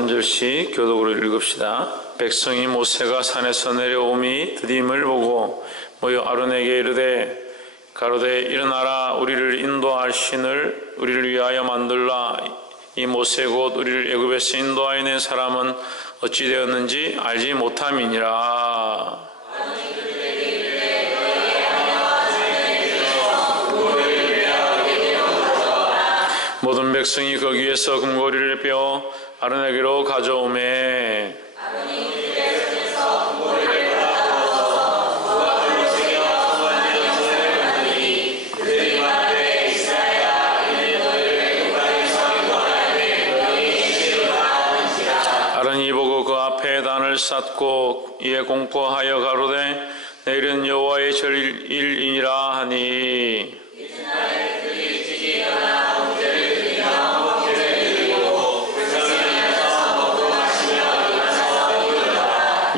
한 절씩 교독으로 읽읍시다. 백성이 모세가 산에서 내려오미 드딤을 보고 모여 아론에게 이르되 가로되 일어나라, 우리를 인도할 신을 우리를 위하여 만들라. 이 모세 곧 우리를 애굽에서 인도하여 낸 사람은 어찌 되었는지 알지 못함이니라. 모든 백성이 거기에서 금고리를 빼어 아론에게로 가져오매 아론이 보고 그 앞에 단을 쌓고 이에 공포하여 가로되 내일은 여호와의 절일이니라 하니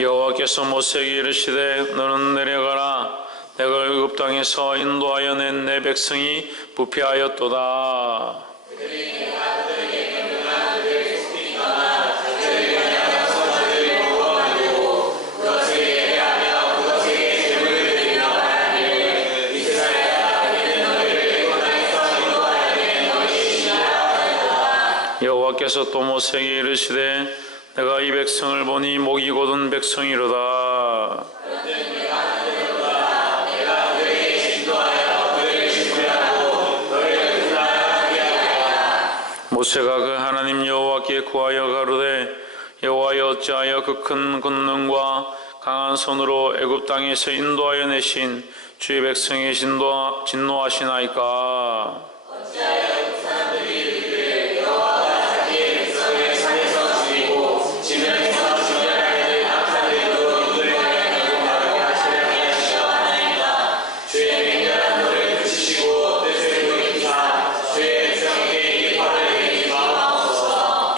여호와께서 모세에게 이르시되 너는 내려가라. 내가 애굽 땅에서 인도하여 낸 내 백성이 부패하였도다. 여호와께서 또 모세에게 이르시되 내가 이 백성을 보니 목이 곧은 백성이로다. 모세가 그 하나님 여호와께 구하여 가로되 여호와여 어찌하여 그 큰 권능과 강한 손으로 애굽 땅에서 인도하여 내신 주의 백성의 진노하시나이까.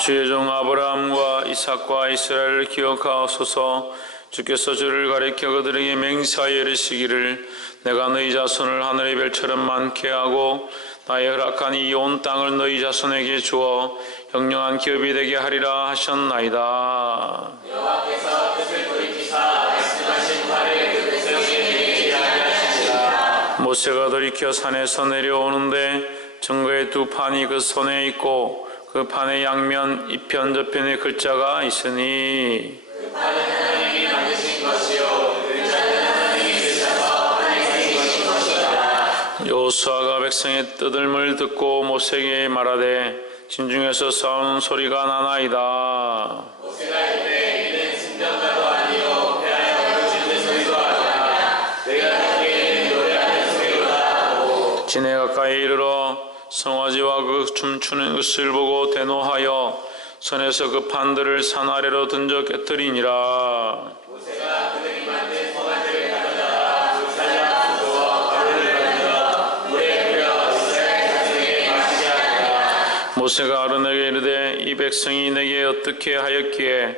주의 종 아브라함과 이삭과 이스라엘을 기억하옵소서. 주께서 주를 가리켜 그들에게 맹세하여 이르시기를 내가 너희 자손을 하늘의 별처럼 많게 하고 나의 허락한 이 온 땅을 너희 자손에게 주어 영영한 기업이 되게 하리라 하셨나이다. 여호와께서 뜻을 돌이키사 말씀하신 바를 그 백성에게 이야기하시니라. 모세가 돌이켜 산에서 내려오는데 증거의 두 판이 그 손에 있고 그 판의 양면 이편 저편에 글자가 있으니 그 판은 하나님이 만드신 것이요 글자는 하나님이 쓰셔서 판에 새긴 것이다. 여호수아가 백성의 떠들음을 듣고 모세에게 말하되 진중에서 싸우는 소리가 나나이다. 모세가 이르되 이는 승전가도 아니요 패하여 부르짖는 소리도 아니라 내가 듣기에는 노래하는 소리로다 하고 진에 가까이 이르러 성화지와 그 춤추는 것을 보고 대노하여 손에서 그 판들을 산 아래로 던져 깨뜨리니라. 모세가 그들이 만든 성화지를 가져다가 불살라 부어 가루를 만들어 물에 뿌려 이스라엘 자손에게 마시게 하니라. 모세가 아론에게 이르되 이 백성이 내게 어떻게 하였기에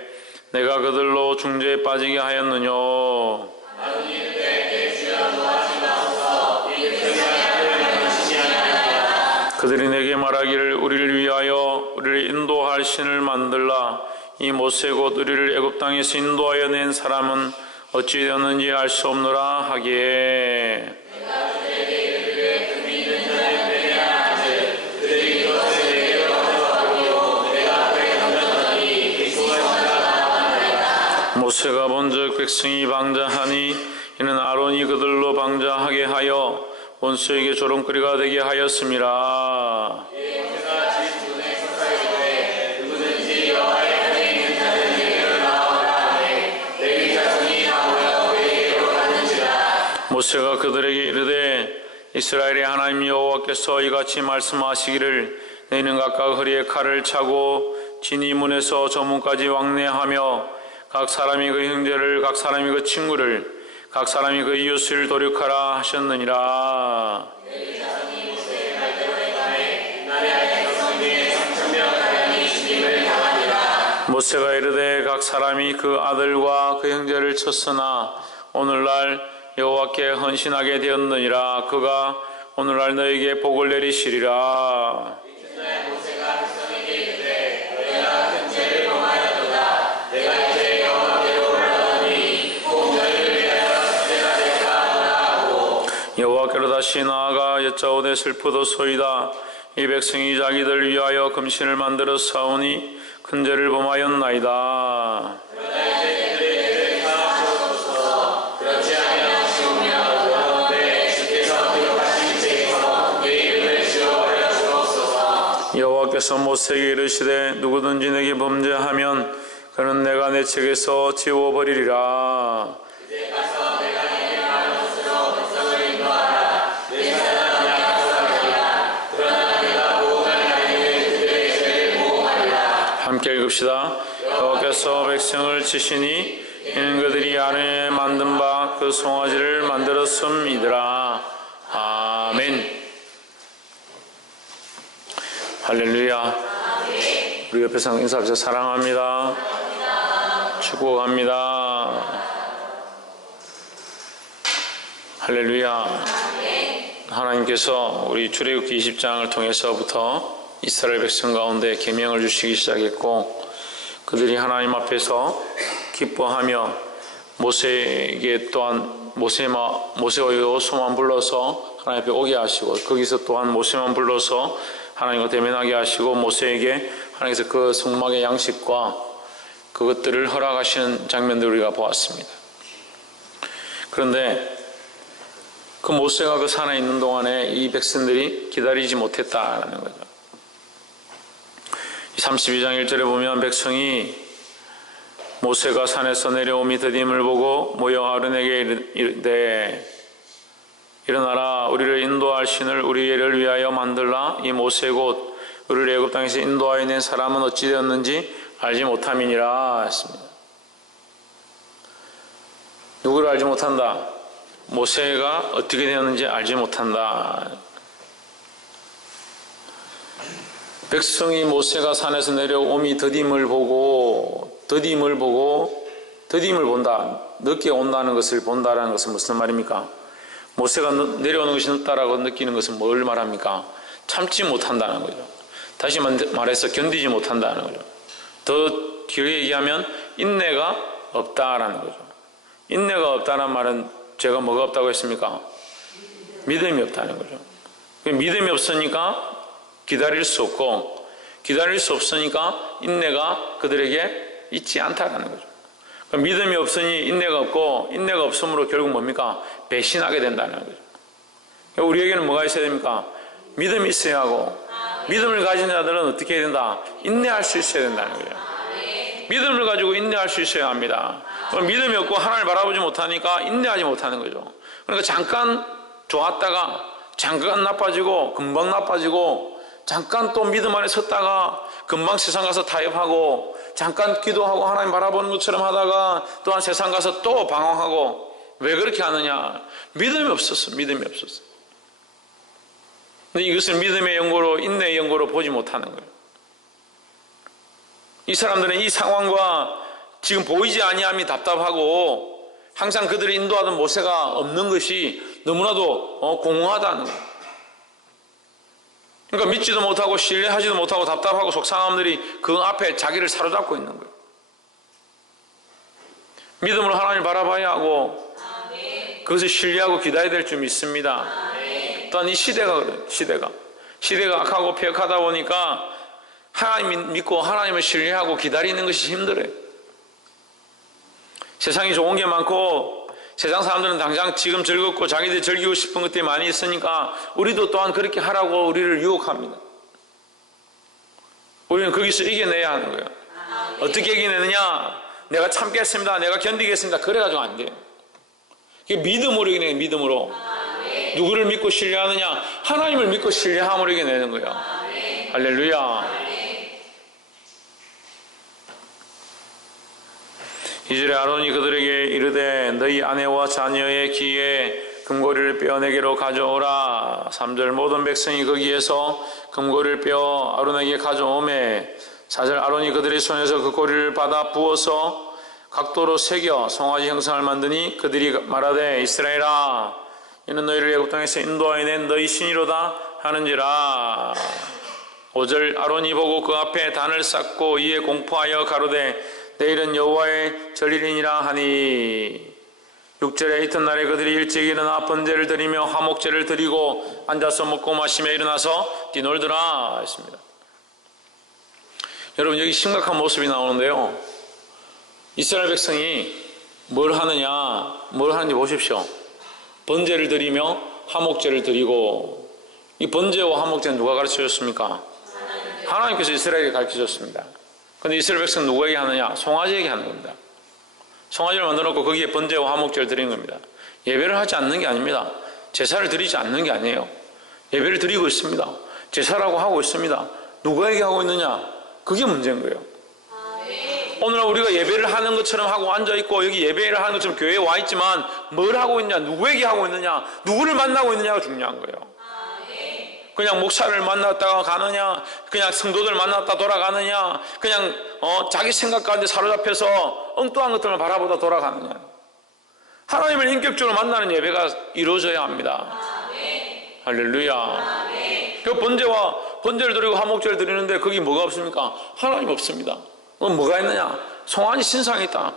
내가 그들로 중죄에 빠지게 하였느냐. 아론이 이르되 내 주여 노하시옵소서. 이 백성이 그들이 내게 말하기를 우리를 위하여 우리를 인도할 신을 만들라. 이 모세 곧 우리를 애굽 땅에서 인도하여 낸 사람은 어찌 되었는지 알 수 없노라 하기에 내가 그들에게 이르기를 금이 있는 자는 빼내라 하지 그들이 이것을 내게로 가져와보고 내가 그의 감정하니 백성을 방자하나이다. 모세가 본즉 백성이 방자하니 이는 아론이 그들로 방자하게 하여 원수에게 조롱거리가 되게 하였음이라. 모세가 집 문에 서서 누구든지 여호와의 편에 있는 자는 내게로 나오라 하매 레위 자손이 나오여 그에게로 가는지라. 모세가 그들에게 이르되 이스라엘의 하나님 여호와께서 이같이 말씀하시기를 너희는 각각 허리에 칼을 차고 진이 문에서 저 문까지 왕래하며 각 사람이 그 형제를 각 사람이 그 친구를 각 사람이 그 이웃을 도륙하라 하셨느니라. 모세가 이르되 각 사람이 그 아들과 그 형제를 쳤으나 오늘날 여호와께 헌신하게 되었느니라. 그가 오늘날 너에게 복을 내리시리라. 모세가 백성에게 이르되 너희가 큰 죄를 범하여 다시 나아가 여짜오되 슬프도소이다. 이 백성이 자기들 위하여 금신을 만들어 싸우니 큰 죄를 범하였나이다. 여호와께서 모세에게 이르시되 누구든지 내게 범죄하면 그는 내가 내 책에서 지워버리리라. 함께 읽읍시다. 여호와께서 백성을 치시니 이는 그들이 아론에 만든 바 그 송아지를 만들었음이더라. 아멘. 할렐루야. 우리 옆에 상 인사합시다. 사랑합니다. 축복합니다. 할렐루야. 하나님께서 우리 출애굽기 20장을 통해서부터 이스라엘 백성 가운데 계명을 주시기 시작했고, 그들이 하나님 앞에서 기뻐하며 모세에게 또한 모세와 여호수아만 불러서 하나님 앞에 오게 하시고, 거기서 또한 모세만 불러서 하나님과 대면하게 하시고, 모세에게 하나님께서 그 성막의 양식과 그것들을 허락하시는 장면들을 우리가 보았습니다. 그런데 그 모세가 그 산에 있는 동안에 이 백성들이 기다리지 못했다라는 거죠. 32장 1절에 보면 백성이 모세가 산에서 내려오미 더딤을 보고 모여 아론에게 이르되 일어나라, 우리를 인도할 신을 우리를 위하여 만들라. 이 모세 곧 우리를 애굽 땅에서 인도하여 낸 사람은 어찌 되었는지 알지 못함이니라 했습니다. 누구를 알지 못한다? 모세가 어떻게 되었는지 알지 못한다. 백성이 모세가 산에서 내려오미 더딤을 본다. 늦게 온다는 것을 본다라는 것은 무슨 말입니까? 모세가 내려오는 것이 늦다라고 느끼는 것은 뭘 말합니까? 참지 못한다는 거죠. 다시 말해서 견디지 못한다는 거죠. 더 길게 얘기하면 인내가 없다라는 거죠. 인내가 없다는 말은 제가 뭐가 없다고 했습니까? 믿음이 없다는 거죠. 믿음이 없으니까 기다릴 수 없고, 기다릴 수 없으니까 인내가 그들에게 있지 않다라는 거죠. 믿음이 없으니 인내가 없고, 인내가 없으므로 결국 뭡니까? 배신하게 된다는 거죠. 우리에게는 뭐가 있어야 됩니까? 믿음이 있어야 하고, 믿음을 가진 자들은 어떻게 해야 된다? 인내할 수 있어야 된다는 거죠. 믿음을 가지고 인내할 수 있어야 합니다. 믿음이 없고 하나님을 바라보지 못하니까 인내하지 못하는 거죠. 그러니까 잠깐 좋았다가 잠깐 나빠지고, 금방 나빠지고, 잠깐 또 믿음 안에 섰다가 금방 세상 가서 타협하고, 잠깐 기도하고 하나님 바라보는 것처럼 하다가 또한 세상 가서 또 방황하고. 왜 그렇게 하느냐? 믿음이 없었어. 믿음이 없었어. 근데 이것을 믿음의 연고로, 인내의 연고로 보지 못하는 거예요. 이 사람들은 이 상황과 지금 보이지 아니함이 답답하고, 항상 그들이 인도하던 모세가 없는 것이 너무나도 공허하다는 거예요. 그러니까 믿지도 못하고 신뢰하지도 못하고 답답하고 속상함들이 그 앞에 자기를 사로잡고 있는 거예요. 믿음으로 하나님을 바라봐야 하고, 그것을 신뢰하고 기다려야 될 줄 믿습니다. 또한 이 시대가 그래요. 시대가 악하고 폐역하다 보니까 하나님 믿고 하나님을 신뢰하고 기다리는 것이 힘들어요. 세상이 좋은 게 많고, 세상 사람들은 당장 지금 즐겁고 자기들이 즐기고 싶은 것들이 많이 있으니까 우리도 또한 그렇게 하라고 우리를 유혹합니다. 우리는 거기서 이겨내야 하는 거예요. 어떻게 이겨내느냐? 내가 참겠습니다, 내가 견디겠습니다, 그래가지고 안 돼요. 이게 믿음으로 이겨내요. 믿음으로. 누구를 믿고 신뢰하느냐? 하나님을 믿고 신뢰함으로 이겨내는 거예요. 할렐루야. 2절에 아론이 그들에게 이르되 너희 아내와 자녀의 귀에 금고리를 빼어 내게로 가져오라. 3절 모든 백성이 거기에서 금고리를 빼어 아론에게 가져오매 4절 아론이 그들의 손에서 그 고리를 받아 부어서 각도로 새겨 송아지 형상을 만드니 그들이 말하되 이스라엘아 이는 너희를 애굽 땅에서 인도하여 낸 너희 신이로다 하는지라. 5절 아론이 보고 그 앞에 단을 쌓고 이에 공포하여 가로되 내일은 여호와의 절일이니라 하니. 6절에 이튿날에 그들이 일찍 일어나 번제를 드리며 화목제를 드리고 앉아서 먹고 마시며 일어나서 뛰놀더라 했습니다. 여러분, 여기 심각한 모습이 나오는데요. 이스라엘 백성이 뭘 하는지 보십시오. 번제를 드리며 화목제를 드리고, 이 번제와 화목제는 누가 가르쳐줬습니까? 하나님께서 이스라엘에게 가르쳐줬습니다. 그런데 이스라엘 백성은 누구에게 하느냐? 송아지에게 하는 겁니다. 송아지를 만들어놓고 거기에 번제와 화목제를 드리는 겁니다. 예배를 하지 않는 게 아닙니다. 제사를 드리지 않는 게 아니에요. 예배를 드리고 있습니다. 제사라고 하고 있습니다. 누구에게 하고 있느냐? 그게 문제인 거예요. 오늘날 우리가 예배를 하는 것처럼 하고 앉아있고 여기 예배를 하는 것처럼 교회에 와 있지만 뭘 하고 있냐? 누구에게 하고 있느냐? 누구를 만나고 있느냐가 중요한 거예요. 그냥 목사를 만났다가 가느냐, 그냥 성도들 만났다 돌아가느냐, 그냥 자기 생각 가운데 사로잡혀서 엉뚱한 것들만 바라보다 돌아가느냐. 하나님을 인격적으로 만나는 예배가 이루어져야 합니다. 할렐루야. 그 번제를 드리고 화목제를 드리는데 거기 뭐가 없습니까? 하나님 없습니다. 그럼 뭐가 있느냐? 송아지 신상이 있다.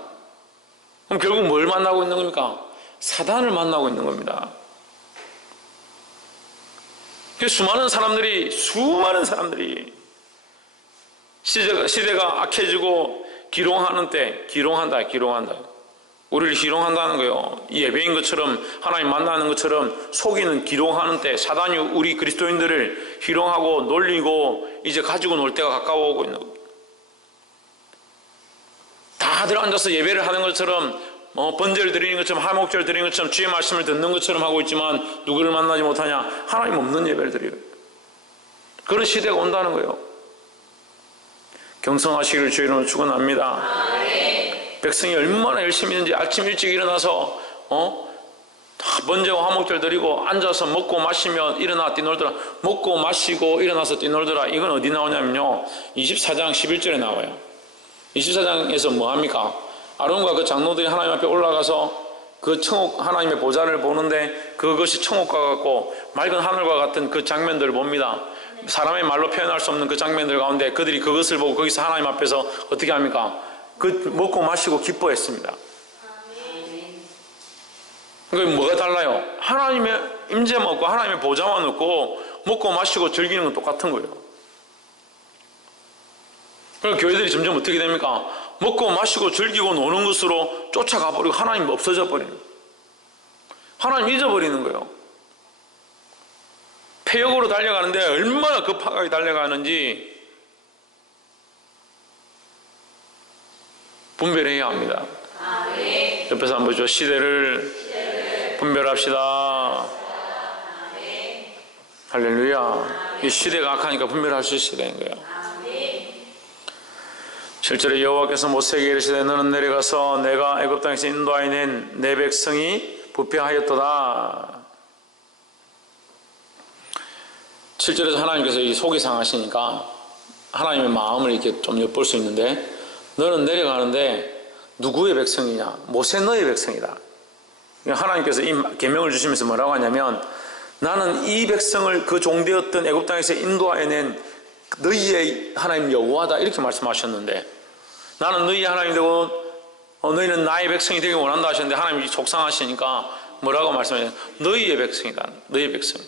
그럼 결국 뭘 만나고 있는 겁니까? 사단을 만나고 있는 겁니다. 수많은 사람들이 시대가 악해지고 기롱하는 때, 기롱한다. 우리를 희롱한다는 거예요. 예배인 것처럼 하나님 만나는 것처럼 속이는 기롱하는 때 사단이 우리 그리스도인들을 희롱하고 놀리고 이제 가지고 놀 때가 가까워오고 있는 겁니다. 다들 앉아서 예배를 하는 것처럼 번제를 드리는 것처럼 화목제를 드리는 것처럼 주의 말씀을 듣는 것처럼 하고 있지만 누구를 만나지 못하냐? 하나님 없는 예배를 드리는 거예요. 그런 시대가 온다는 거예요. 경성하시기를 주의 이름으로 축원합니다. 백성이 얼마나 열심히 있는지 아침 일찍 일어나서 번제와 화목제를 드리고 앉아서 먹고 마시며 일어나 뛰놀더라. 먹고 마시고 일어나서 뛰놀더라. 이건 어디 나오냐면요, 24장 11절에 나와요. 24장에서 뭐 합니까? 아론과 그 장로들이 하나님 앞에 올라가서 그 청옥, 하나님의 보좌를 보는데 그것이 청옥과 같고 맑은 하늘과 같은 그 장면들을 봅니다. 사람의 말로 표현할 수 없는 그 장면들 가운데 그들이 그것을 보고 거기서 하나님 앞에서 어떻게 합니까? 그 먹고 마시고 기뻐했습니다. 그러니까 뭐가 달라요? 하나님의 임재만 없고 하나님의 보좌만 없고 먹고 마시고 즐기는 건 똑같은 거예요. 그러니까 교회들이 점점 어떻게 됩니까? 먹고 마시고 즐기고 노는 것으로 쫓아가 버리고 하나님 없어져 버리는 거예요. 하나님 잊어버리는 거예요. 폐역으로 달려가는데 얼마나 급하게 달려가는지 분별해야 합니다. 옆에서 한번 보죠. 시대를 분별합시다. 할렐루야. 이 시대가 악하니까 분별할 수 있어야 되는 거예요. 7절에 여호와께서 모세에게 이르시되 너는 내려가서 내가 애굽 땅에서 인도하여 낸 내 백성이 부패하였도다. 7절에서 하나님께서 이 속이 상하시니까 하나님의 마음을 이렇게 좀 엿볼 수 있는데, 너는 내려가는데 누구의 백성이냐? 모세 너의 백성이다. 하나님께서 이 계명을 주시면서 뭐라고 하냐면, 나는 이 백성을 그 종되었던 애굽 땅에서 인도하여 낸 너희의 하나님 여호와다, 이렇게 말씀하셨는데, 나는 너희의 하나님이 되고 너희는 나의 백성이 되길 원한다 하셨는데, 하나님이 속상하시니까 뭐라고 말씀하셨냐면 너희의 백성이다. 너희의 백성.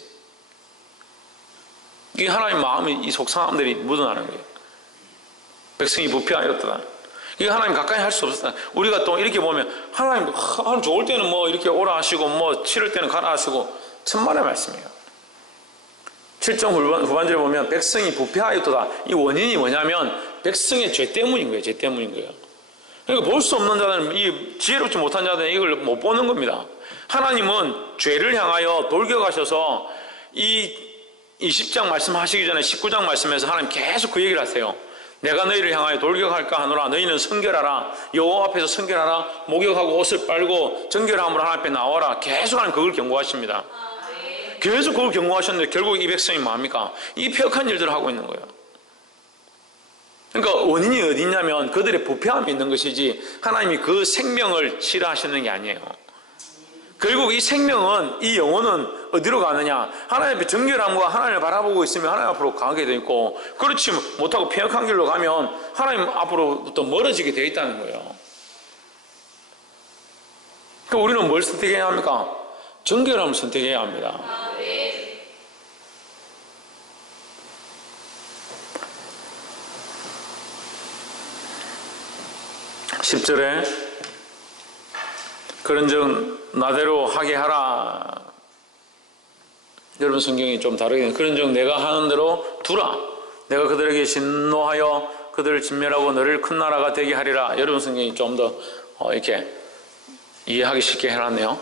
이게 하나님 마음이 이 속상함들이 묻어나는 거예요. 백성이 부패하였다. 이게 하나님 가까이 할 수 없었다. 우리가 또 이렇게 보면 하나님 좋을 때는 뭐 이렇게 오라 하시고 뭐 싫을 때는 가라 하시고, 천만의 말씀이에요. 7장 후반절에 보면 백성이 부패하였도다. 이 원인이 뭐냐면 백성의 죄 때문인 거예요. 죄 때문인 거예요. 그러니까 볼 수 없는 자들은, 이 지혜롭지 못한 자들은 이걸 못 보는 겁니다. 하나님은 죄를 향하여 돌격하셔서 이 20장 말씀하시기 전에 19장 말씀에서 하나님 계속 그 얘기를 하세요. 내가 너희를 향하여 돌격할까 하노라. 너희는 성결하라. 여호와 앞에서 성결하라. 목욕하고 옷을 빨고 정결함으로 하나님 앞에 나와라. 계속 하나님 그걸 경고하십니다. 계속 그걸 경고하셨는데 결국 이 백성이 뭐합니까? 이 폐역한 일들을 하고 있는 거예요. 그러니까 원인이 어디 있냐면 그들의 부패함이 있는 것이지 하나님이 그 생명을 싫어하시는 게 아니에요. 결국 이 생명은, 이 영혼은 어디로 가느냐? 하나님 앞에 정결함과 하나님을 바라보고 있으면 하나님 앞으로 가게 되어 있고, 그렇지 못하고 폐역한 길로 가면 하나님 앞으로부터 멀어지게 되어 있다는 거예요. 그러니까 우리는 뭘 선택해야 합니까? 정결함을 선택해야 합니다. 10절에 그런즉 나대로 하게 하라. 여러분 성경이 좀 다르게 그런즉 내가 하는 대로 두라. 내가 그들에게 진노하여 그들을 진멸하고 너를 큰 나라가 되게 하리라. 여러분 성경이 좀 더 이렇게 이해하기 쉽게 해놨네요.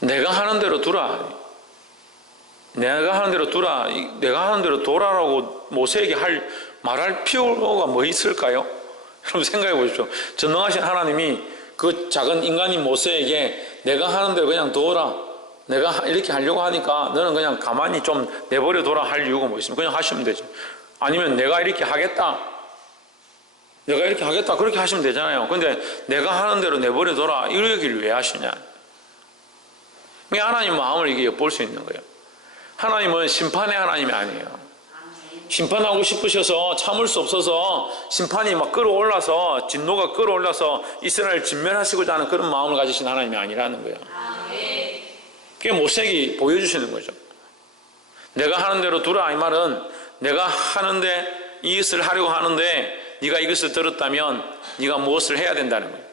내가 하는 대로 두라. 내가 하는 대로 두라. 내가 하는 대로 도라라고 모세에게 말할 필요가 뭐 있을까요? 여러분 생각해 보십시오. 전능하신 하나님이 그 작은 인간인 모세에게 내가 하는 대로 그냥 둬라. 내가 이렇게 하려고 하니까 너는 그냥 가만히 좀 내버려 둬라 할 이유가 뭐 있습니까? 그냥 하시면 되죠. 아니면 내가 이렇게 하겠다. 내가 이렇게 하겠다. 그렇게 하시면 되잖아요. 근데 내가 하는 대로 내버려 둬라. 이런 얘기를 왜 하시냐. 하나님 마음을 이게 엿볼 수 있는 거예요. 하나님은 심판의 하나님이 아니에요. 심판하고 싶으셔서 참을 수 없어서 심판이 막 끌어올라서 진노가 끌어올라서 이스라엘 진멸하시고자 하는 그런 마음을 가지신 하나님이 아니라는 거예요. 그게 모세에게 보여주시는 거죠. 내가 하는 대로 두라. 이 말은 내가 하는데 이것을 하려고 하는데 네가 이것을 들었다면 네가 무엇을 해야 된다는 거예요.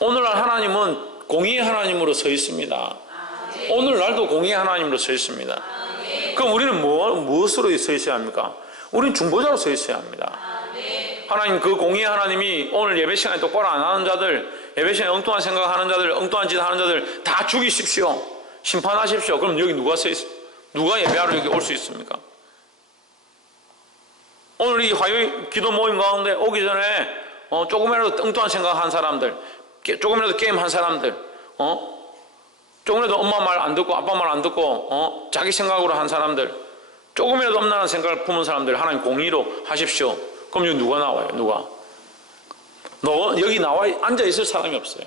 오늘날 하나님은 공의의 하나님으로 서 있습니다. 오늘날도 공의의 하나님으로 서 있습니다. 그럼 우리는 무엇으로 서 있어야 합니까? 우리는 중보자로 서 있어야 합니다. 하나님 그 공의의 하나님이 오늘 예배 시간에 똑바로 안 하는 자들, 예배 시간에 엉뚱한 생각하는 자들, 엉뚱한 짓 하는 자들 다 죽이십시오. 심판하십시오. 그럼 여기 누가 서 있어요? 누가 예배하러 여기 올 수 있습니까? 오늘 이 화요일 기도 모임 가운데 오기 전에 조금이라도 엉뚱한 생각한 사람들, 조금이라도 게임한 사람들, 조금이라도 엄마 말 안 듣고 아빠 말 안 듣고 자기 생각으로 한 사람들, 조금이라도 엄란한 생각을 품은 사람들 하나님 공의로 하십시오. 그럼 여기 누가 나와요? 누가? 여기 나와 앉아 있을 사람이 없어요.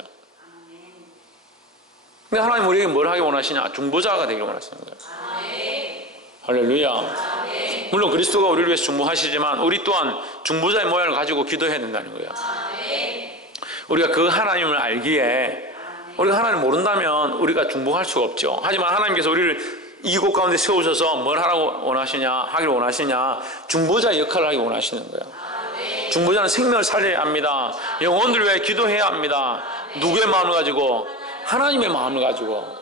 근데 하나님 우리에게 뭘 하기 원하시냐? 중보자가 되길 원하시는 거예요. 할렐루야. 물론 그리스도가 우리를 위해서 중보하시지만 우리 또한 중보자의 모양을 가지고 기도해야 된다는 거예요. 우리가 그 하나님을 알기에 우리가 하나님을 모른다면 우리가 중보할 수가 없죠. 하지만 하나님께서 우리를 이곳 가운데 세우셔서 뭘 하라고 원하시냐, 하길 원하시냐, 중보자 역할을 하기 원하시는 거예요. 중보자는 생명을 살려야 합니다. 영혼들 위해 기도해야 합니다. 누구의 마음을 가지고? 하나님의 마음을 가지고.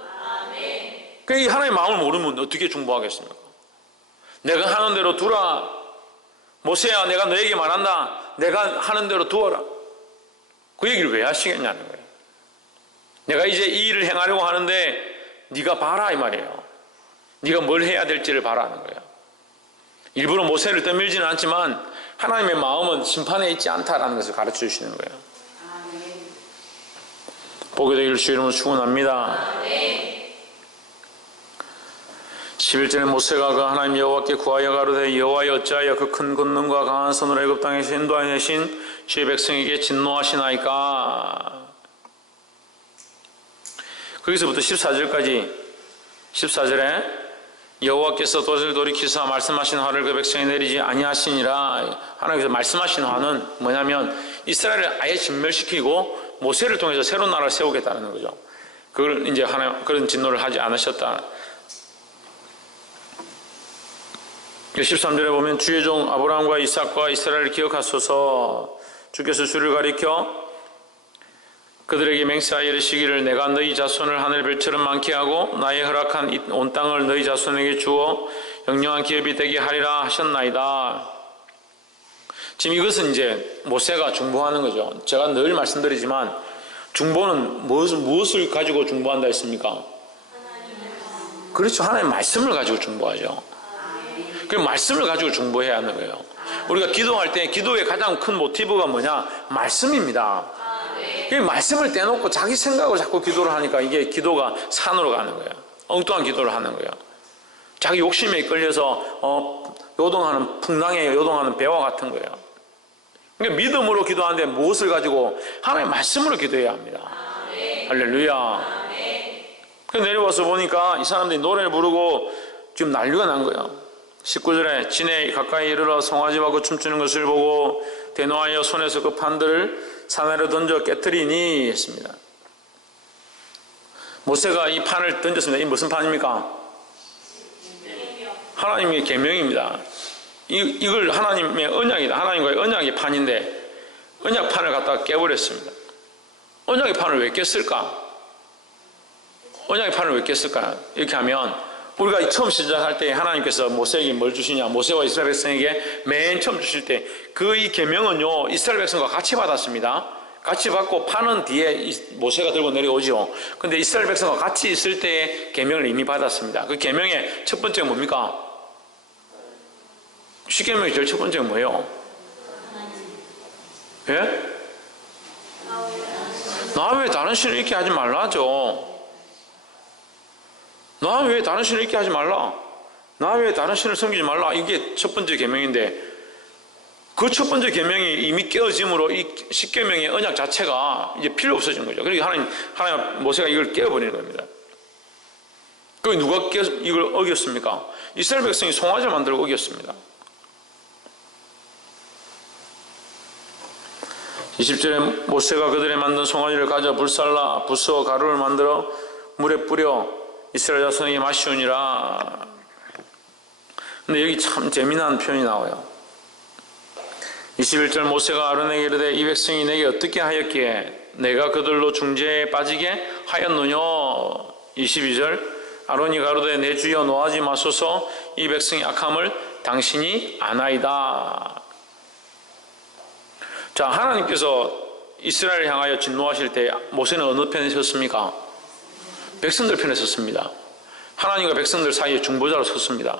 그러니까 이 하나님의 마음을 모르면 어떻게 중보하겠습니까? 내가 하는 대로 두라. 모세야, 내가 너에게 말한다. 내가 하는 대로 두어라. 그 얘기를 왜 하시겠냐는 거예요. 내가 이제 이 일을 행하려고 하는데 네가 봐라 이 말이에요. 네가 뭘 해야 될지를 봐라는 거예요. 일부러 모세를 떠밀지는 않지만 하나님의 마음은 심판에 있지 않다라는 것을 가르쳐 주시는 거예요. 보게 되기를 주의 이름으로 축원합니다. 11절에 모세가 그 하나님 여호와께 구하여 가로되 여호와여 어찌하여 그 큰 권능과 강한 손으로 애굽 땅에서 인도하내신 주의 백성에게 진노하시나이까. 거기서부터 14절까지 14절에 여호와께서 도저히 돌이키사 말씀하신 화를 그 백성에 내리지 아니하시니라. 하나님께서 말씀하신 화는 뭐냐면 이스라엘을 아예 진멸시키고 모세를 통해서 새로운 나라를 세우겠다는 거죠. 그걸 이제 하나님 그런 진노를 하지 않으셨다. 13절에 보면 주의 종 아브라함과 이삭과 이스라엘을 기억하소서. 주께서 주를 가리켜 그들에게 맹세하여 이르시기를 내가 너희 자손을 하늘 별처럼 많게 하고 나의 허락한 이 온 땅을 너희 자손에게 주어 영영한 기업이 되게 하리라 하셨나이다. 지금 이것은 이제 모세가 중보하는 거죠. 제가 늘 말씀드리지만 중보는 무엇을 가지고 중보한다 했습니까? 그렇죠. 하나님의 말씀을 가지고 중보하죠. 그 말씀을 가지고 중보해야 하는 거예요. 우리가 기도할 때 기도의 가장 큰 모티브가 뭐냐? 말씀입니다. 그 말씀을 떼놓고 자기 생각으로 자꾸 기도를 하니까 이게 기도가 산으로 가는 거예요. 엉뚱한 기도를 하는 거예요. 자기 욕심에 끌려서 요동하는 풍랑에 요동하는 배와 같은 거예요. 그러니까 믿음으로 기도하는데 무엇을 가지고? 하나님의 말씀으로 기도해야 합니다. 할렐루야. 그래서 내려와서 보니까 이 사람들이 노래를 부르고 지금 난리가 난 거예요. 19절에 진에 가까이 이르러 송아지와 그 춤추는 것을 보고 대노하여 손에서 그 판들을 산아래로 던져 깨뜨리니 했습니다. 모세가 이 판을 던졌습니다. 이 무슨 판입니까? 하나님의 계명입니다. 이걸 하나님의 언약이다. 하나님과의 언약의 판인데 언약판을 갖다가 깨버렸습니다. 언약의 판을 왜 깼을까? 언약의 판을 왜 깼을까? 이렇게 하면 우리가 처음 시작할 때 하나님께서 모세에게 뭘 주시냐? 모세와 이스라엘 백성에게 맨 처음 주실 때 그 이 계명은요 이스라엘 백성과 같이 받았습니다. 같이 받고 판은 뒤에 모세가 들고 내려오죠. 근데 이스라엘 백성과 같이 있을 때의 계명을 이미 받았습니다. 그 계명의 첫 번째가 뭡니까? 십계명의 제일 첫 번째가 뭐예요? 예? 나 외에 다른 신을 있게 하지 말라죠. 나 외에 다른 신을 있게 하지 말라. 나 외에 다른 신을 섬기지 말라. 이게 첫 번째 계명인데 그 첫 번째 계명이 이미 깨어짐으로 이 십계명의 언약 자체가 이제 필요 없어진 거죠. 그러니까 하나님 모세가 이걸 깨어버리는 겁니다. 그 누가 이걸 어겼습니까? 이스라엘 백성이 송아지를 만들고 어겼습니다. 20절에 모세가 그들의 만든 송아지를 가져 불살라 부수어 가루를 만들어 물에 뿌려 이스라엘 자손에게 마시우니라. 근데 여기 참 재미난 표현이 나와요. 21절 모세가 아론에게 이르되 이 백성이 내게 어떻게 하였기에 내가 그들로 중재에 빠지게 하였느냐. 22절 아론이 가로되 내 주여 노하지 마소서 이 백성의 악함을 당신이 아나이다. 자, 하나님께서 이스라엘을 향하여 진노하실 때 모세는 어느 편에 섰습니까? 백성들 편에 섰습니다. 하나님과 백성들 사이에 중보자로 섰습니다.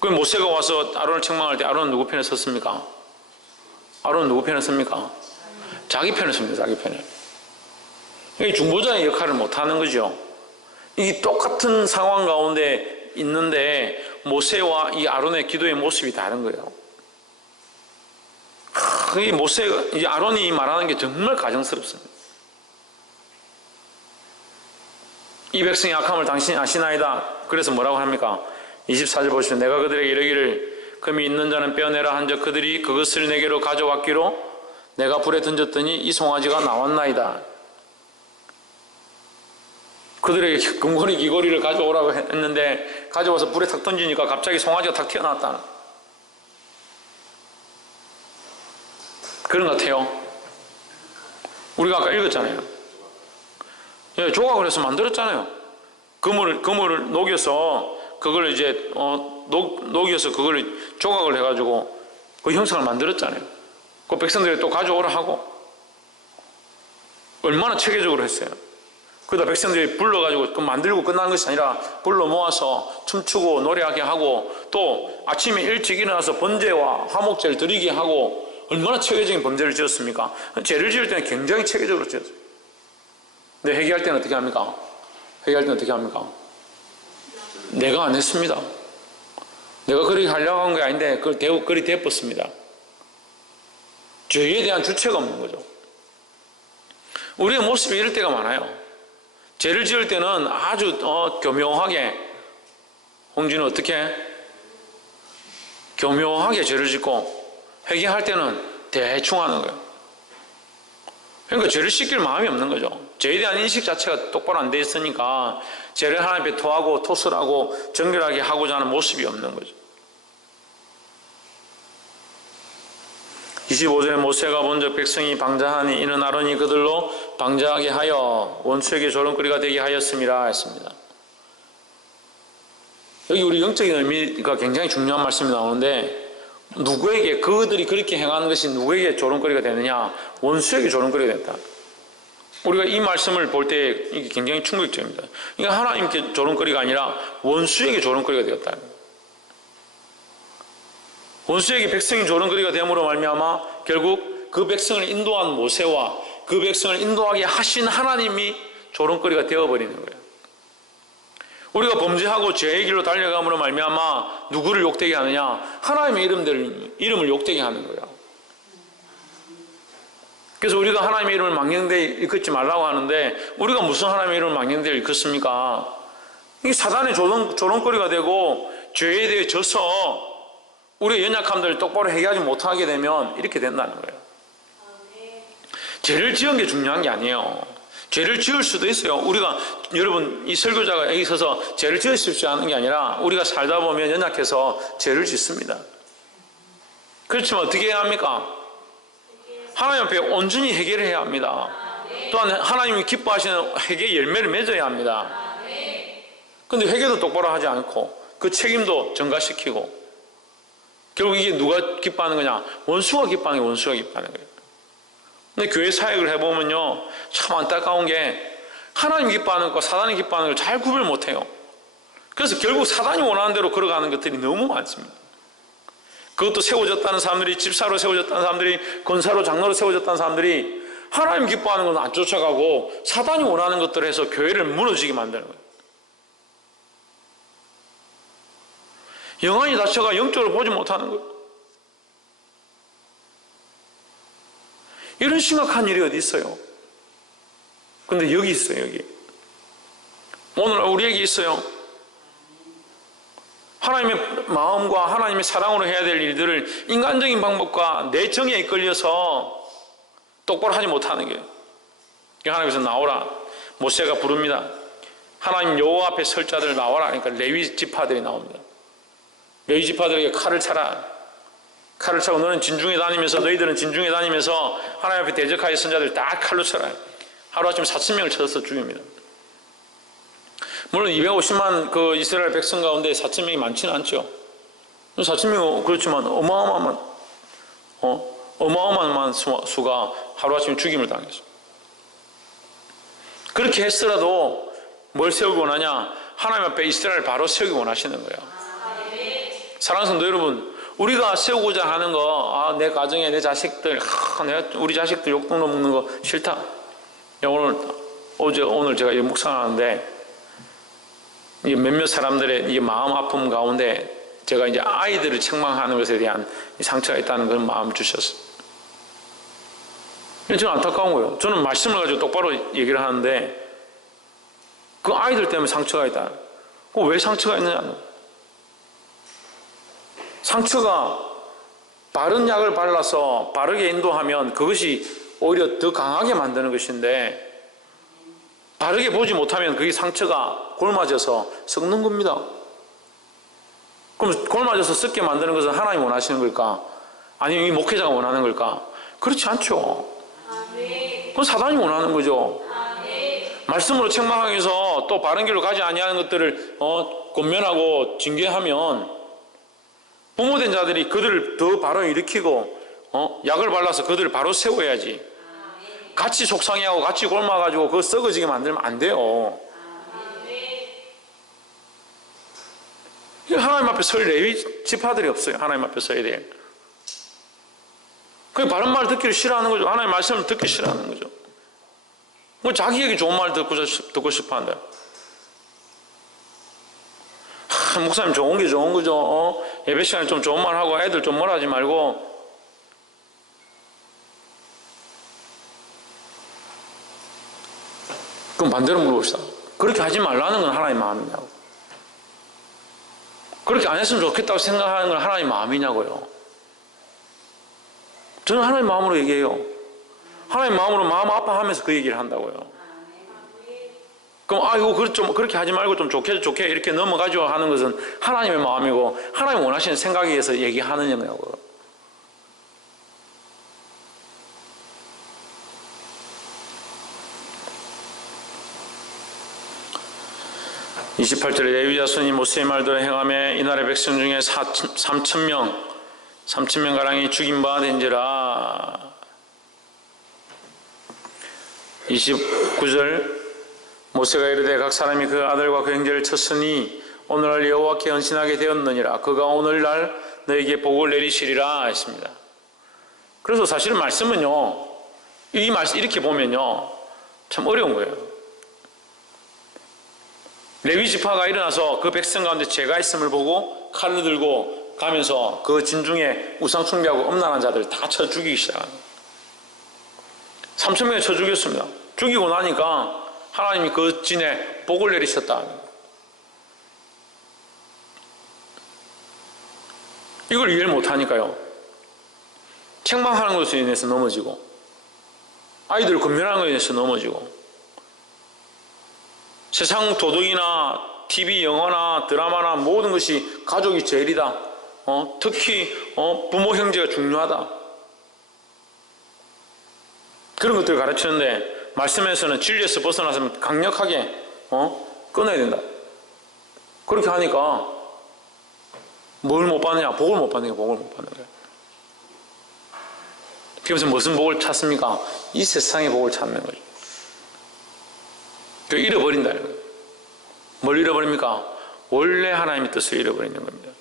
그럼 모세가 와서 아론을 책망할 때 아론은 누구 편에 섰습니까? 아론은 누구 편에 섭니까? 자기 편에 섭니다. 자기 편에. 이 중보자의 역할을 못하는 거죠. 이 똑같은 상황 가운데 있는데 모세와 이 아론의 기도의 모습이 다른 거예요. 이 모세가, 이 아론이 말하는 게 정말 가정스럽습니다. 이 백성의 악함을 당신이 아시나이다. 그래서 뭐라고 합니까? 24절 보시면 내가 그들에게 이르기를 금이 있는 자는 빼어내라 한즉 그들이 그것을 내게로 가져왔기로 내가 불에 던졌더니 이 송아지가 나왔나이다. 그들에게 금고리 귀고리를 가져오라고 했는데 가져와서 불에 탁 던지니까 갑자기 송아지가 탁 튀어나왔다. 그런 것 같아요. 우리가 아까 읽었잖아요. 예, 조각을 해서 만들었잖아요. 그물을 녹여서 그걸 이제 녹여서 그걸 조각을 해가지고 그 형상을 만들었잖아요. 그 백성들이 또 가져오라 하고 얼마나 체계적으로 했어요. 그러다 백성들이 불러가지고 그 만들고 끝나는 것이 아니라 불러 모아서 춤추고 노래하게 하고 또 아침에 일찍 일어나서 번제와 화목제를 드리게 하고 얼마나 체계적인 범죄를 지었습니까? 죄를 지을 때는 굉장히 체계적으로 지었어요. 근데 회개할 때는 어떻게 합니까? 회개할 때는 어떻게 합니까? 내가 안 했습니다. 내가 그렇게 하려고 한 게 아닌데 그걸 그리 대pos습니다. 죄에 대한 주체가 없는 거죠. 우리의 모습이 이럴 때가 많아요. 죄를 지을 때는 아주 교묘하게 홍진은 어떻게? 교묘하게 죄를 짓고 회개할 때는 대충 하는 거예요. 그러니까 죄를 씻길 마음이 없는 거죠. 죄에 대한 인식 자체가 똑바로 안 돼 있으니까 죄를 하나님 앞에 토하고 토설하고 정결하게 하고자 하는 모습이 없는 거죠. 25절에 모세가 본적 백성이 방자하니 이는 아론이 그들로 방자하게 하여 원수에게 조롱거리가 되게 하였음이라 했습니다. 여기 우리 영적인 의미가 굉장히 중요한 말씀이 나오는데 누구에게 그들이 그렇게 행하는 것이 누구에게 조롱거리가 되느냐? 원수에게 조롱거리가 된다. 우리가 이 말씀을 볼 때 이게 굉장히 충격적입니다. 그러니까 하나님께 조롱거리가 아니라 원수에게 조롱거리가 되었다. 원수에게 백성이 조롱거리가 됨으로 말미암아 결국 그 백성을 인도한 모세와 그 백성을 인도하게 하신 하나님이 조롱거리가 되어버리는 거예요. 우리가 범죄하고 죄의 길로 달려감으로 말미암아 누구를 욕되게 하느냐? 하나님의 이름을 욕되게 하는 거예요. 그래서 우리가 하나님의 이름을 망령되이 일컫지 말라고 하는데 우리가 무슨 하나님의 이름을 망령되이 일컫습니까? 이게 사단의 조롱거리가 되고 죄에 대해 져서 우리의 연약함들을 똑바로 해결하지 못하게 되면 이렇게 된다는 거예요. 죄를 지은 게 중요한 게 아니에요. 죄를 지을 수도 있어요. 우리가, 여러분, 이 설교자가 여기 있어서 죄를 지으십시오 하는 게 아니라 우리가 살다 보면 연약해서 죄를 짓습니다. 그렇지만 어떻게 해야 합니까? 하나님 앞에 온전히 해결을 해야 합니다. 또한 하나님이 기뻐하시는 회개의 열매를 맺어야 합니다. 근데 회개도 똑바로 하지 않고 그 책임도 전가시키고 결국 이게 누가 기뻐하는 거냐? 원수가 기뻐하는 게 원수가 기뻐하는 거예요. 근데 교회 사역을 해보면요, 참 안타까운 게 하나님 기뻐하는 것과 사단이 기뻐하는 걸 잘 구별 못해요. 그래서 결국 사단이 원하는 대로 걸어가는 것들이 너무 많습니다. 그것도 세워졌다는 사람들이, 집사로 세워졌다는 사람들이, 권사로 장로로 세워졌다는 사람들이 하나님 기뻐하는 건 안 쫓아가고 사단이 원하는 것들을 해서 교회를 무너지게 만드는 거예요. 영안이 닫혀가 영적으로 보지 못하는 거예요. 이런 심각한 일이 어디 있어요? 근데 여기 있어요, 여기. 오늘 우리에게 있어요. 하나님의 마음과 하나님의 사랑으로 해야 될 일들을 인간적인 방법과 내 정에 이끌려서 똑바로 하지 못하는 거예요. 하나님께서 나오라. 모세가 부릅니다. 하나님 여호와 앞에 설 자들 나와라. 그러니까 레위 지파들이 나옵니다. 레위 지파들에게 칼을 차라. 칼을 차고 너는 진중에 다니면서, 너희들은 진중에 다니면서 하나님 앞에 대적하여 선 자들 다 칼로 쳐라. 하루아침에 4,000명을 쳐서 죽입니다. 물론 250만 그 이스라엘 백성 가운데 4,000명이 많지는 않죠. 4,000명은 그렇지만 어마어마한 수가 하루아침에 죽임을 당했어요. 그렇게 했더라도 뭘 세우기 원하냐? 하나님 앞에 이스라엘을 바로 세우기 원하시는 거예요. 사랑하는 성도 여러분, 우리가 세우고자 하는 거, 내 가정에 내 자식들, 우리 자식들 욕도 먹는 거 싫다. 오늘 제가 묵상하는데 몇몇 사람들의 이 마음 아픔 가운데 제가 이제 아이들을 책망하는 것에 대한 상처가 있다는 그런 마음을 주셨어요. 저는 안타까운 거예요. 저는 말씀을 가지고 똑바로 얘기를 하는데 그 아이들 때문에 상처가 있다. 왜 상처가 있느냐? 상처가 바른 약을 발라서 바르게 인도하면 그것이 오히려 더 강하게 만드는 것인데 바르게 보지 못하면 그게 상처가 골맞아서 썩는 겁니다. 그럼 골맞아서 썩게 만드는 것은 하나님 원하시는 걸까? 아니면 이 목회자가 원하는 걸까? 그렇지 않죠. 그건 사단이 원하는 거죠. 말씀으로 책망하기 위해서 또 바른 길로 가지 아니하는 것들을 권면하고 징계하면 부모된 자들이 그들을 더 바로 일으키고 약을 발라서 그들을 바로 세워야지. 같이 속상해하고 같이 골마가지고 그거 썩어지게 만들면 안 돼요. 하나님 앞에 설 레위 지파들이 없어요. 하나님 앞에 서야 돼. 그 바른 말 듣기를 싫어하는 거죠. 하나님 말씀을 듣기 싫어하는 거죠. 자기에게 좋은 말 듣고 싶어 한다. 목사님 좋은 게 좋은 거죠. 예배 시간에 좀 좋은 말 하고 애들 좀 뭐라 하지 말고. 그럼 반대로 물어봅시다. 그렇게 하지 말라는 건 하나님 마음이냐고. 그렇게 안 했으면 좋겠다고 생각하는 건 하나님 마음이냐고요. 저는 하나님 마음으로 얘기해요. 하나님 마음으로 마음 아파하면서 그 얘기를 한다고요. 그럼 이거 좀 그렇게 하지 말고 좀 좋게 이렇게 넘어가죠 하는 것은 하나님의 마음이고 하나님 원하시는 생각에 의해서 얘기하는 거고요. 28절에 레위 자손이 모세의 말대로 행하며 이날의 백성 중에 3,000명 가량이 죽임 바 된지라. 29절 모세가 이르되 각 사람이 그 아들과 그 형제를 쳤으니 오늘날 여호와께 헌신하게 되었느니라. 그가 오늘날 너에게 복을 내리시리라 했습니다. 그래서 사실은 말씀은요, 이 말씀 이렇게 보면요 참 어려운 거예요. 레위 지파가 일어나서 그 백성 가운데 죄가 있음을 보고 칼을 들고 가면서 그 진중에 우상 숭배하고 음란한 자들을 다 쳐 죽이기 시작합니다. 3,000명을 쳐 죽였습니다. 죽이고 나니까 하나님이 그 진에 복을 내리셨다. 이걸 이해를 못하니까요. 책망하는 것에 인해서 넘어지고, 아이들을 권면하는 것에 인해서 넘어지고, 세상 도덕이나 TV, 영화나 드라마나 모든 것이 가족이 제일이다. 특히 부모 형제가 중요하다. 그런 것들을 가르치는데 말씀에서는 진리에서 벗어나서면 강력하게 끊어야 된다. 그렇게 하니까 뭘 못 받느냐? 복을 못 받는 거예요. 복을 못 받는 거예요. 그래서 무슨 복을 찾습니까? 이 세상의 복을 찾는 거죠. 잃어버린다는 거예요. 뭘 잃어버립니까? 원래 하나님의 뜻을 잃어버리는 겁니다.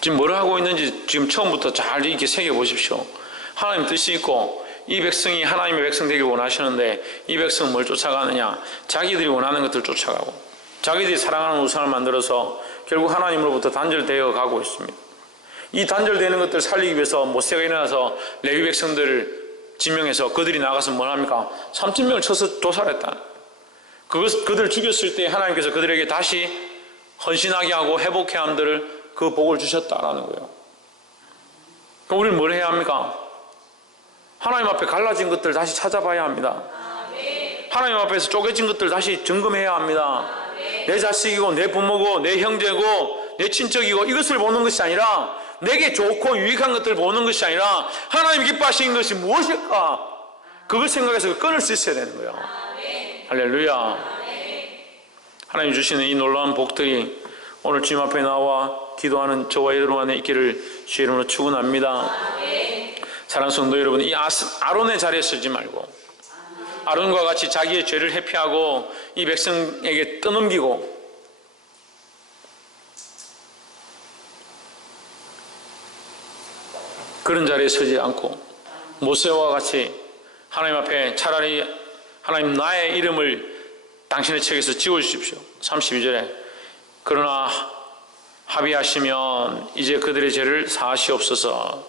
지금 뭘 하고 있는지 지금 처음부터 잘 이렇게 새겨보십시오. 하나님의 뜻이 있고 이 백성이 하나님의 백성 되길 원하시는데 이 백성은 뭘 쫓아가느냐? 자기들이 원하는 것들을 쫓아가고 자기들이 사랑하는 우상을 만들어서 결국 하나님으로부터 단절되어 가고 있습니다. 이 단절되는 것들을 살리기 위해서 모세가 일어나서 레위 백성들을 지명해서 그들이 나가서 뭘 합니까? 3,000명을 쳐서 도살했다. 그들을 죽였을 때 하나님께서 그들에게 다시 헌신하게 하고 회복해야 함들을 그 복을 주셨다라는 거예요. 그럼 우리는 뭘 해야 합니까? 하나님 앞에 갈라진 것들 다시 찾아봐야 합니다. 하나님 앞에서 쪼개진 것들 다시 점검해야 합니다. 내 자식이고 내 부모고 내 형제고 내 친척이고 이것을 보는 것이 아니라 내게 좋고 유익한 것들을 보는 것이 아니라 하나님 기뻐하시는 것이 무엇일까? 그걸 생각해서 끊을 수 있어야 되는 거예요. 할렐루야. 하나님 주시는 이 놀라운 복들이 오늘 주님 앞에 나와 기도하는 저와 여러분 안에 있기를 주의 이름으로 축원합니다. 사랑하는 성도 여러분, 이 아론의 자리에 서지 말고 아론과 같이 자기의 죄를 회피하고 이 백성에게 떠넘기고 그런 자리에 서지 않고 모세와 같이 하나님 앞에 차라리 하나님 나의 이름을 당신의 책에서 지워주십시오. 32절에 그러나 합의하시면 이제 그들의 죄를 사하시옵소서.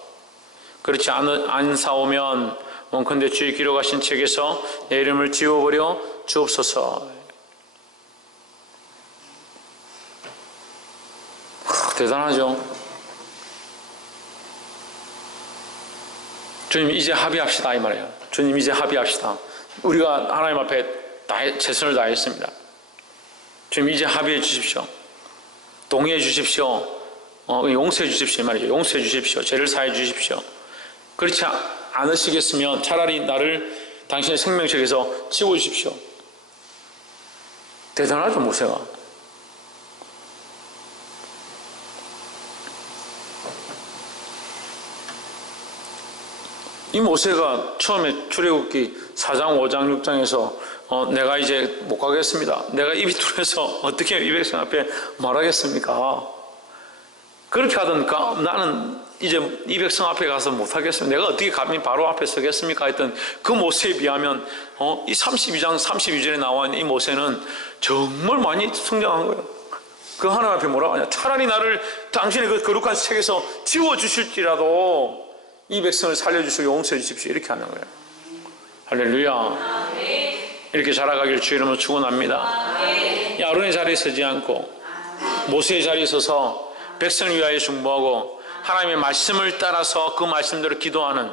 그렇지 안 사오면 원컨대 주의 기록하신 책에서 내 이름을 지워버려 주옵소서. 대단하죠. 주님 이제 합의합시다 이 말이에요. 주님 이제 합의합시다. 우리가 하나님 앞에 최선을 다했습니다. 주님 이제 합의해 주십시오. 동의해 주십시오. 용서해 주십시오 이 말이죠. 용서해 주십시오. 죄를 사해 주십시오. 그렇지 않으시겠으면 차라리 나를 당신의 생명책에서 지워주십시오. 대단하죠 모세가. 이 모세가 처음에 출애굽기 4장 5장 6장에서 내가 이제 못 가겠습니다. 내가 입이 뚫려서 어떻게 이 백성 앞에 말하겠습니까? 그렇게 하던가 나는 이제 이 백성 앞에 가서 못하겠습니다. 내가 어떻게 감히 바로 앞에 서겠습니까? 했던 그 모세에 비하면 이 32장 32절에 나와 있는 이 모세는 정말 많이 성장한 거예요. 그 하나님 앞에 뭐라고 하냐? 차라리 나를 당신의 그 거룩한 책에서 지워주실지라도 이 백성을 살려주시고 용서해 주십시오. 이렇게 하는 거예요. 할렐루야. 이렇게 자라가길 주의 이름으로 축원합니다. 이 아론의 자리에 서지 않고 모세의 자리에 서서 백성을 위하여 중보하고 하나님의 말씀을 따라서 그 말씀대로 기도하는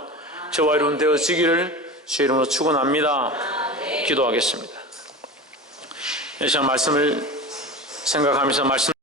저와 여러분 되어지기를 주의 이름으로 축원합니다. 기도하겠습니다. 이 시간 말씀을 생각하면서 말씀